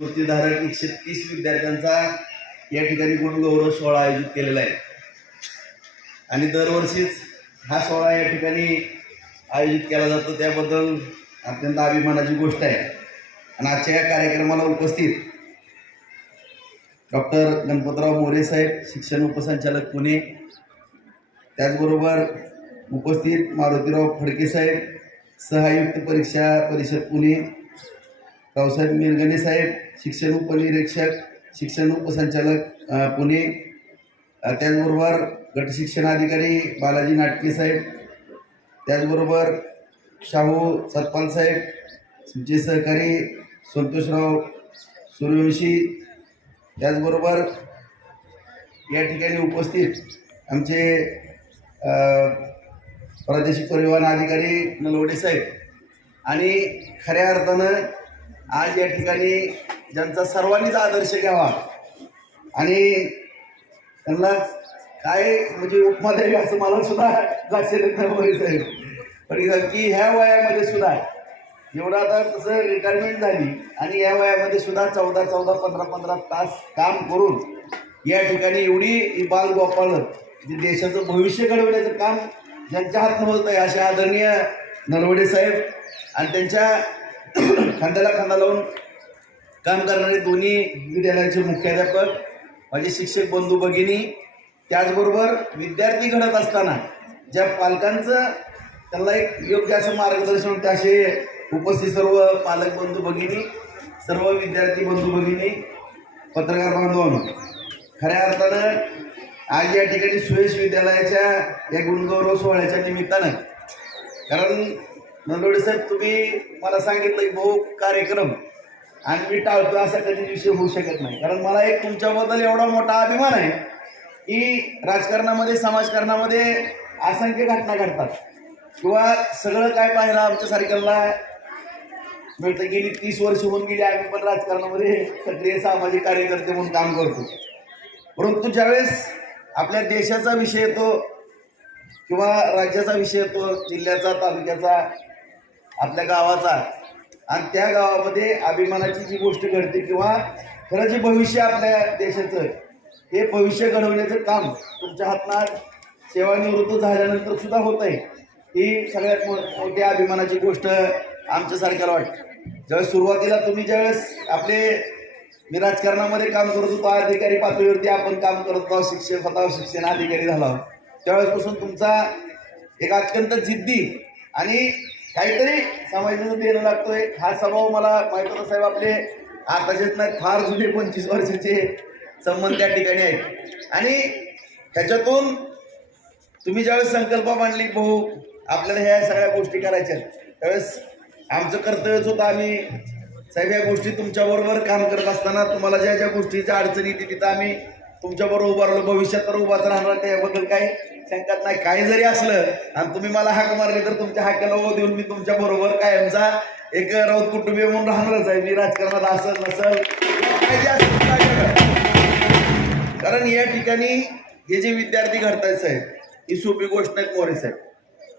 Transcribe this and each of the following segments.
स्मृतीधारक एकशे तीस विद्यार्थ्यांचा या ठिकाणी गुणगौरव सोहळा आयोजित केलेला आहे. आणि दरवर्षीच हा सोहळा या ठिकाणी आयोजित केला जातो. त्याबद्दल अत्यंत अभिमानाची गोष्ट आहे. आणि आजच्या या कार्यक्रमाला उपस्थित डॉक्टर गणपतराव मोरे साहेब शिक्षण उपसंचालक पुणे त्याचबरोबर उपस्थित मारुतीराव फडके साहेब सहायुक्त परीक्षा परिषद पुणे रावसाहेब मिरगणे साहेब शिक्षण उपनिरीक्षक शिक्षण उपसंचालक पुणे. त्याचबरोबर गटशिक्षणाधिकारी बालाजी नाटके साहेब. त्याचबरोबर शाहू सतपाल साहेब तुमचे सहकारी संतोषराव सूर्यवंशी. त्याचबरोबर या ठिकाणी उपस्थित आमचे प्रादेशिक परिवहन अधिकारी नलवडे साहेब. आणि खऱ्या अर्थानं आज या ठिकाणी ज्यांचा सर्वांनीच आदर्श घ्यावा आणि त्यांना काय म्हणजे उपमा द्यावी असं मला सुद्धा लक्षात येत नाही साहेब. पण की ह्या वयामध्ये सुद्धा एवढं आता तसं रिटायरमेंट झाली आणि या वयामध्ये सुद्धा चौदा चौदा पंधरा पंधरा तास काम करून या ठिकाणी एवढी बाल गोपाळ जे देशाचं भविष्य घडवण्याचं काम ज्यांच्या हातनं होत आहे अशा आदरणीय नरवडे साहेब आणि त्यांच्या खांद्याला खांदा लावून काम करणारे दोन्ही विद्यालयाचे मुख्याध्यापक माझे शिक्षक बंधू भगिनी त्याचबरोबर विद्यार्थी घडत असताना ज्या पालकांचं त्यांना एक योग्य असं मार्गदर्शन त्याशे उपस्थित सर्व पालक बंधू भगिनी सर्व विद्यार्थी बंधू भगिनी पत्रकार बांधवांनो खऱ्या अर्थानं आज या ठिकाणी सुयश विद्यालयाच्या या गुणगौरव सोहळ्याच्या निमित्तानं कारण नंदोडे साहेब तुम्ही मला सांगितलं की भाऊ कार्यक्रम. आणि मी टाळतो असा कधी विषय होऊ शकत नाही. कारण मला एक तुमच्याबद्दल एवढा मोठा अभिमान आहे की राजकारणामध्ये समाजकारणामध्ये असंख्य घटना घडतात. किंवा सगळं काय पाहिलं आमच्यासारख्याला मिळतं गेली तीस वर्ष होऊन गेली आम्ही पण राजकारणामध्ये सक्रिय सामाजिक कार्यकर्ते म्हणून काम करतो. परंतु ज्यावेळेस आपल्या देशाचा विषय येतो किंवा राज्याचा विषय येतो जिल्ह्याचा तालुक्याचा आपल्या गावाचा. आणि त्या गावामध्ये अभिमानाची जी गोष्ट घडते किंवा खरं जे भविष्य आपल्या देशाचं हे भविष्य घडवण्याचं काम तुमच्या हातनं सेवानिवृत्त झाल्यानंतर सुद्धा होत आहे. ही सगळ्यात मोठ्या अभिमानाची गोष्ट आमच्यासारख्याला वाटते. ज्यावेळेस सुरुवातीला तुम्ही ज्यावेळेस आपले मी राजकारणामध्ये काम करत होतो अधिकारी पातळीवरती आपण काम करत होतो शिक्षक स्वतः शिक्षण अधिकारी झाला. त्यावेळेसपासून तुमचा एक अत्यंत जिद्दी आणि काहीतरी समाजाचं देणं लागतोय. हा स्वभाव मला माहीत साहेब आपले आताचेच नाही फार जुने पंचवीस वर्षाचे संबंध त्या ठिकाणी आहेत. आणि ह्याच्यातून तुम्ही ज्यावेळेस संकल्प मांडली भाऊ आपल्याला ह्या सगळ्या गोष्टी करायच्या त्यावेळेस आमचं कर्तव्यच होतं आम्ही साहेब या गोष्टी तुमच्याबरोबर काम करत असताना तुम्हाला ज्या ज्या गोष्टीच्या अडचणी येते तिथं आम्ही तुमच्याबरोबर उभं राहिलो भविष्यात तर उभाच राहणार त्याबद्दल काही शंकात नाही. काही जरी असलं आणि तुम्ही मला हाक मारली तर तुमच्या हाक्याला ओ देऊन मी तुमच्या बरोबर कायमचा एक राऊत कुटुंबीय म्हणून राहणारच आहे. मी राजकारणात असल नसल असेल कारण या ठिकाणी हे जे विद्यार्थी घडतायत साहेब ही सोपी गोष्ट नाही मोरे साहेब.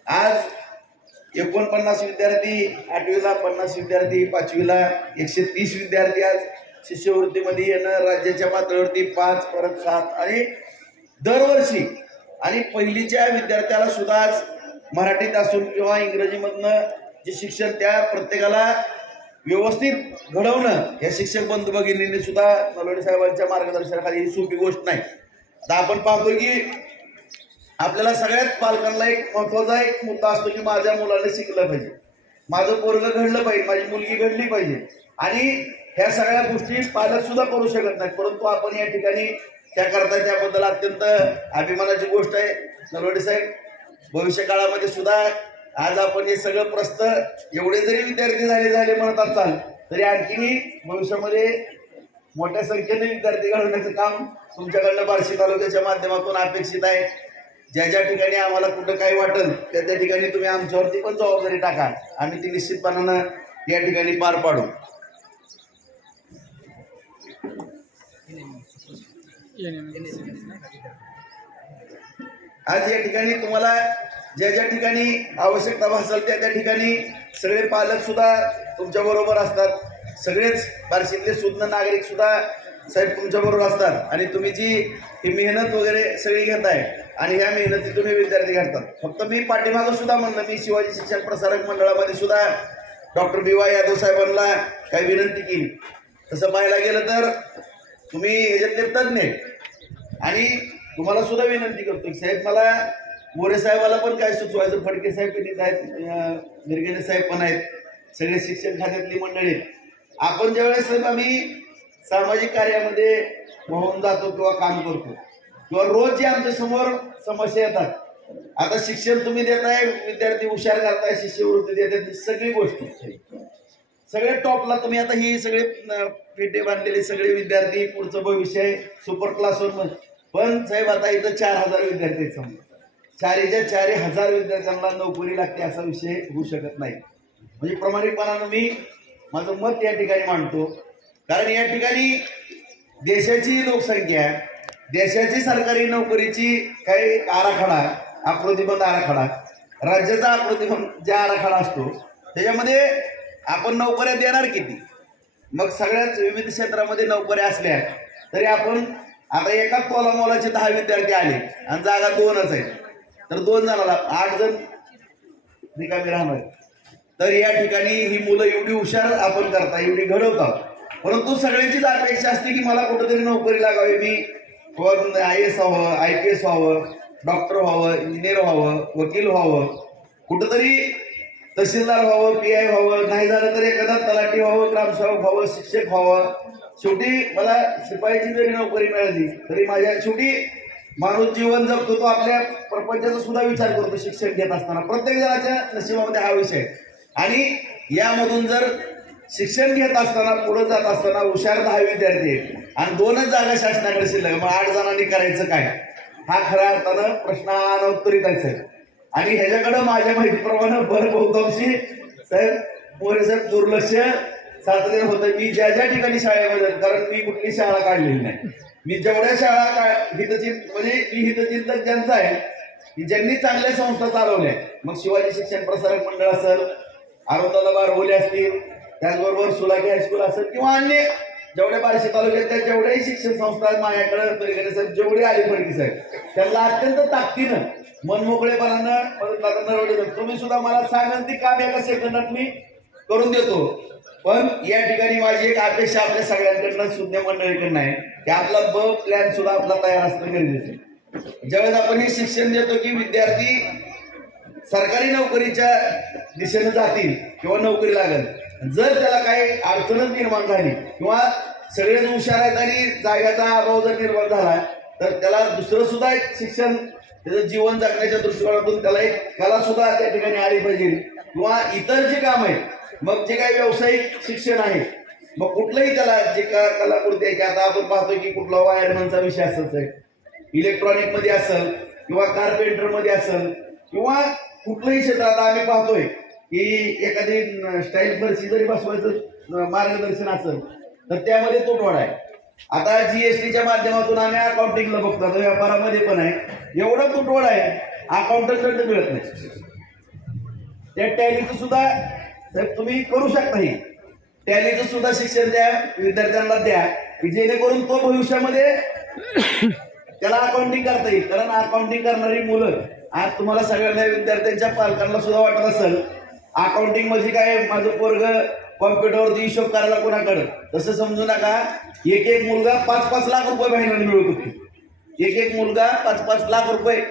आज एकोणपन्नास विद्यार्थी आठवीला पन्नास विद्यार्थी पाचवीला एकशे तीस विद्यार्थी आज शिष्यवृत्तीमध्ये येणं राज्याच्या पातळीवरती पाच परत सात आणि दरवर्षी. आणि पहिलीच्या विद्यार्थ्याला सुद्धा मराठीत असून किंवा इंग्रजीमधनं जे शिक्षण त्या प्रत्येकाला व्यवस्थित घडवणं या शिक्षक बंधू भगिनींनी सुद्धा नलवडे साहेबांच्या मार्गदर्शनाखाली ही सोपी गोष्ट नाही. आता आपण पाहतोय की आपल्याला सगळ्यात पालकांना एक महत्त्वाचा एक मुद्दा असतो की माझ्या मुलाने शिकलं पाहिजे. माझं पोरग घडलं पाहिजे माझी मुलगी घडली पाहिजे. आणि ह्या सगळ्या गोष्टी पालक सुद्धा करू शकत नाहीत. परंतु आपण या ठिकाणी त्या करता त्याबद्दल अत्यंत अभिमानाची गोष्ट आहे. नलवडे साहेब भविष्य काळामध्ये सुद्धा आज आपण हे सगळं प्रस्त एवढे जरी विद्यार्थी झाले झाले म्हणत असाल तरी आणखीनही भविष्यामध्ये मोठ्या संख्येने विद्यार्थी घडवण्याचं काम तुमच्याकडनं बार्शी तालुक्याच्या माध्यमातून अपेक्षित आहे. ज्या ज्या ठिकाणी आम्हाला कुठं काही वाटेल त्या त्या ठिकाणी तुम्ही आमच्यावरती पण जबाबदारी टाका. आम्ही ती निश्चितपणानं या ठिकाणी पार पाडू. आज या ठिकाणी तुम्हाला ज्या ज्या ठिकाणी आवश्यकता भासेल त्या त्या ठिकाणी सगळे पालक सुद्धा तुमच्या बरोबर असतात. सगळेच बार्शीतले सुज्ञ नागरिक सुद्धा साहेब तुमच्याबरोबर असतात. आणि तुम्ही जी ही मेहनत वगैरे सगळी घेताय आणि ह्या मेहनतीतून हे विद्यार्थी घडतात. फक्त मी पाठीमागं सुद्धा म्हणलं मी शिवाजी शिक्षण प्रसारक मंडळामध्ये सुद्धा डॉक्टर बी वाय यादव साहेबांना काही विनंती केली. तसं पाहायला गेलं तर तुम्ही ह्याच्यातले तज्ज्ञ आणि तुम्हाला सुद्धा विनंती करतो साहेब मला मोरे साहेबाला पण काय सुचवायचं? फडके साहेब पण आहेत मिरगेने साहेब पण आहेत. सगळे शिक्षण खात्यातली मंडळी आहेत. आपण ज्यावेळेस साहेब आम्ही सामाजिक कार्यामध्ये वाहून जातो किंवा काम करतो किंवा रोज जे आमच्यासमोर समस्या येतात आता शिक्षण तुम्ही देताय विद्यार्थी हुशार करताय शिष्यवृत्ती देतात ही सगळी गोष्टी सगळे टॉपला तुम्ही आता ही सगळे अं, पेटे बांधलेले सगळे विद्यार्थी पुढचं भविष्य आहे सुपर क्लासवर पण साहेब आता इथं चार हजार विद्यार्थी आहेत समजा. चारीच्या चारी हजार विद्यार्थ्यांना नोकरी लागते असा विषय होऊ शकत नाही. म्हणजे प्रामाणिकपणानं मी माझं मत या ठिकाणी मांडतो. कारण या ठिकाणी देशाची लोकसंख्या देशाची सरकारी नोकरीची काही आराखडा आकृतीबंध आराखडा राज्याचा आकृतीबंध जे आराखडा असतो त्याच्यामध्ये आपण नोकऱ्या देणार किती? मग सगळ्याच विविध क्षेत्रामध्ये नोकऱ्या असल्या तरी आपण आता एका तोला मोलाचे दहा विद्यार्थी आले आणि जागा दोनच आहे. तर दोन जणाला आठ जण रिकामी राहणार तर या ठिकाणी ही मुलं एवढी हुशार आपण करता एवढी घडवता परंतु सगळ्यांचीच अपेक्षा असते की मला कुठेतरी नोकरी लागावी मी आय एस व्हावं आय पी एस व्हावं डॉक्टर व्हावं इंजिनियर व्हावं वकील व्हावं कुठंतरी तहसीलदार व्हावं पी आय व्हावं नाही झालं तर एखादा तलाठी व्हावं ग्रामसेवक व्हावं शिक्षक व्हावं शेवटी मला शिपायाची जरी नोकरी मिळाली तरी माझ्या शेवटी माणूस जीवन जगतो तो आपल्या प्रपंचाचा सुद्धा विचार करतो शिक्षण घेत असताना. प्रत्येक जणाच्या नशिबामध्ये हा विषय आणि यामधून जर शिक्षण घेत असताना पुढे जात असताना हुशार दहा विद्यार्थी आणि दोनच जागा शासनाकडे शिल्लक मग आठ जणांनी करायचं काय? हा खऱ्या अर्थानं प्रश्न अनउत्तरित आहे. आणि ह्याच्याकडं माझ्या माहितीप्रमाणे भर बहुतांशी साहेब मोरे साहेब दुर्लक्ष सातत्यानं होतं. मी ज्या ज्या ठिकाणी शाळेमध्ये कारण मी कुठली शाळा काढलेली नाही. मी जेवढ्या शाळा का हितचिंत म्हणजे मी हितचिंतक ज्यांचा आहे ज्यांनी चांगल्या संस्था चालवल्या मग शिवाजी शिक्षण प्रसारक मंडळ असेल आरोदाला बारबोले असतील त्याचबरोबर सुलागी हायस्कूल असेल किंवा अन्य जेवढ्या बारशे तालुक्यात त्या जेवढ्याही शिक्षण संस्था माझ्याकडे तरीकडे साहेब जेवढे आले फडकी साहेब त्यांना अत्यंत ताकदीनं मनमोकळेपणानं तुम्ही सुद्धा मला सांगाल ती काम एका सेकंदात मी करून देतो. पण या ठिकाणी माझी एक अपेक्षा आपल्या सगळ्यांकडनं शून्य मंडळीकडनं आहे की आपला ब प्लॅन सुद्धा आपला तयार असणं गरजेचं ज्यावेळेस आपण हे शिक्षण देतो की विद्यार्थी सरकारी नोकरीच्या दिशेने जातील किंवा नोकरी लागेल जर त्याला काही अडचणच निर्माण झाली किंवा सगळेच हुशार आहेत आणि जागेचा अभाव जर निर्माण झाला तर त्याला दुसरं सुद्धा एक शिक्षण त्याचं जीवन जगण्याच्या दृष्टिकोनातून त्याला एक कला सुद्धा त्या ठिकाणी आली पाहिजे. किंवा इतर जे काम आहेत मग जे काही व्यावसायिक शिक्षण आहे मग कुठलंही त्याला जे का कलाकृती आहे की आता आपण पाहतोय की कुठला वायरमनचा विषय असंच आहे. इलेक्ट्रॉनिकमध्ये असेल किंवा कार्पेंटरमध्ये असेल किंवा कुठलंही क्षेत्र आता आम्ही पाहतोय की एखादी स्टाईल फरशी जरी बसवायचं मार्गदर्शन असेल तर त्यामध्ये तो आहे. आता जीएसटीच्या माध्यमातून आम्ही अकाउंटिंगला बघतो आता व्यापारामध्ये पण आहे. एवढा तुटवड आहे अकाउंटंट मिळत नाही. त्या टॅलीचं सुद्धा साहेब तुम्ही करू शकता ही टॅलीचं सुद्धा शिक्षण द्या विद्यार्थ्यांना द्या की जेणेकरून तो भविष्यामध्ये त्याला अकाउंटिंग करता येईल. कारण अकाउंटिंग करणारी मुलं आज तुम्हाला सगळ्या विद्यार्थ्यांच्या पालकांना सुद्धा वाटत असेल अकाउंटिंग म्हणजे काय? माझं पोरग कॉम्प्युटरवरती हिशोब करायला कोणाकडं? तसं समजू नका. एक एक मुलगा पाच पाच लाख रुपये महिन्याने मिळत होती. एक एक मुलगा पाच पाच लाख रुपये.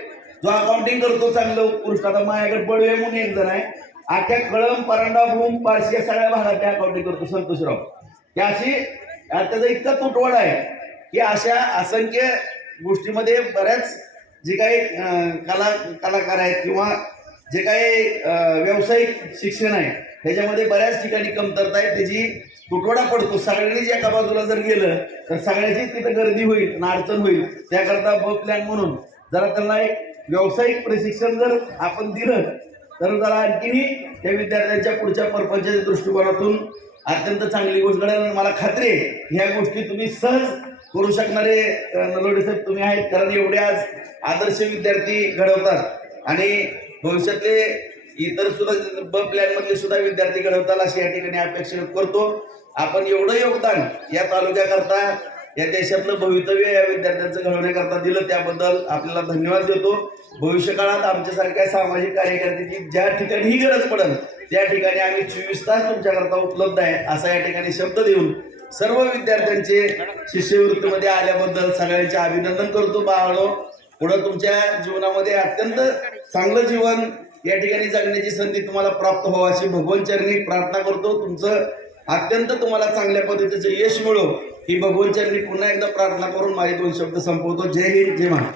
जो अकाउंटिंग करतो चांगलं उत्कृष्ट. आता माझ्याकडे बडवे म्हणून एक जण आहे. आख्या कळम परांडा भूम पारशी या सगळ्या भागात त्या अकाउंटिंग करतो संतोषराव. त्या अशी त्याचा इतका तुटवडा आहे की अशा असंख्य गोष्टीमध्ये बऱ्याच जे काही कला कलाकार आहेत किंवा जे काही व्यावसायिक शिक्षण आहे त्याच्यामध्ये बऱ्याच ठिकाणी कमतरता आहे. त्याची तुटवडा पडतो. सगळ्यांनीच एका बाजूला जर गेलं तर सगळ्याचीच तिथं गर्दी होईल आणि अडचण होईल. त्याकरता ब प्लॅन म्हणून जरा त्यांना एक व्यावसायिक प्रशिक्षण जर आपण दिलं तर जरा आणखीनही त्या विद्यार्थ्यांच्या पुढच्या परपंचाच्या दृष्टिकोनातून अत्यंत चांगली गोष्ट घडेल आणि मला खात्री आहे ह्या गोष्टी तुम्ही सहज करू शकणारे नलोडे साहेब तुम्ही आहेत. कारण एवढे आज आदर्श विद्यार्थी घडवतात आणि भविष्यातले इतर सुद्धा ब प्लॅनमधले सुद्धा विद्यार्थी घडवतात अशी या ठिकाणी अपेक्षा करतो. आपण एवढं योगदान या तालुक्याकरता या देशातलं भवितव्य या विद्यार्थ्यांचं घडवण्याकरता दिलं त्याबद्दल आपल्याला धन्यवाद देतो. भविष्य काळात आमच्यासारख्या सामाजिक कार्यकर्त्याची ज्या ठिकाणी ही गरज पडेल त्या ठिकाणी आम्ही चोवीस तास तुमच्याकरता उपलब्ध आहे असा या ठिकाणी शब्द देऊन सर्व विद्यार्थ्यांचे शिष्यवृत्तीमध्ये आल्याबद्दल सगळ्यांचे अभिनंदन करतो. बाळो पुढं तुमच्या जीवनामध्ये अत्यंत चांगलं जीवन या ठिकाणी जगण्याची संधी तुम्हाला प्राप्त व्हावी अशी भगवान चरणी प्रार्थना करतो. तुमचं अत्यंत तुम्हाला चांगल्या पद्धतीचं यश मिळो. ही बघूनच्या चरणी पुन्हा एकदा प्रार्थना करून माझे दोन शब्द संपवतो. जय हिंद जय महाराज